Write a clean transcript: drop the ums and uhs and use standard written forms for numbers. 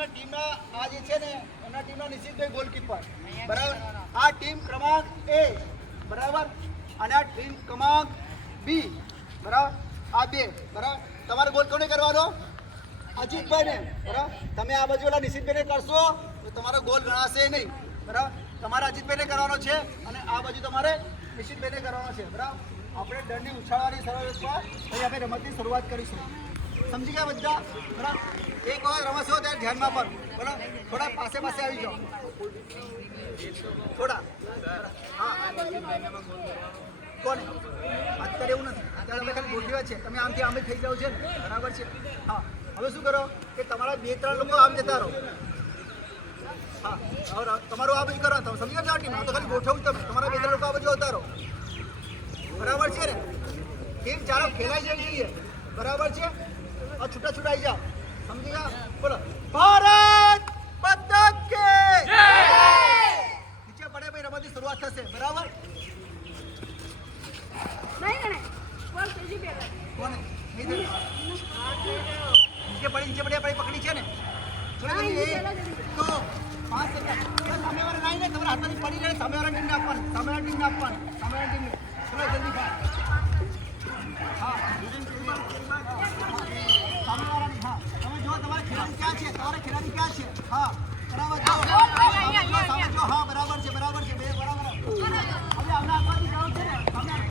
એમના ટીમના આ જે છે ને એમના ટીમના નિશિતભાઈ ગોલકીપર બરાબર. આ ટીમ ક્રમાંક A બરાબર અને આ ટીમ ક્રમાંક B બરાબર. આ બે બરાબર. તમારે ગોલ કોને કરવાનો? અજીતભાઈને બરાબર. તમે આ બાજુ ઓલા નિશિતભાઈને કરશો તો તમારો ગોલ ગણાશે નહીં બરાબર. તમારે અજીતભાઈને કરવાનો છે અને આ બાજુ તમારે નિશિતભાઈને કરવાનો છે બરાબર. આપણે દંડની ઉછાળવાની શરૂઆતમાં અહીં આપણે રમતની શરૂઆત કરીશું. સમજી ગયા બધા બરાબર. એક વખત રમશો ત્યારે ધ્યાનમાં પણ બરાબર. થોડા પાસે આવી જાઓ થોડા. હા કોને અત્યારે એવું નથી. અત્યારે અમે ખાલી ગોઠવ્યા છે. તમે આમથી આમે થઈ જાઓ છે ને બરાબર છે. હા હવે શું કરો કે તમારા 2-3 લોકો આમ જતા રહો. હા હવે તમારું આ બાજુ કરો. તમે સમજી ગયા ટીમ તો ખાલી ગોઠવું તમે. તમારા 2-3 લોકો આ બાજુ આવતા રહો બરાબર છે ને. ટીમ ચાલો ખેલાઈ જવી જોઈએ બરાબર છે. છૂટા આવી જાઓ. સમજી ગયા? બોલો ભારત માતા કી જય. નીચે પડે ભાઈ રમતની શરૂઆત થશે બરાબર. કોને નીચે પડી પકડી છે ને. તો 5 સેકન્ડ સામેવાળા નહીં ને તમારા હાથમાંથી પડી જાય. સામેવાળા ટીમને આપવાનું. સામેવાળા ટીમને ચલો જલ્દી હા સામેવાળાની. હા તમે જો તમારા ખેલાડી ક્યાં છે? તમારા ખેલાડી ક્યાં છે? હા બરાબર.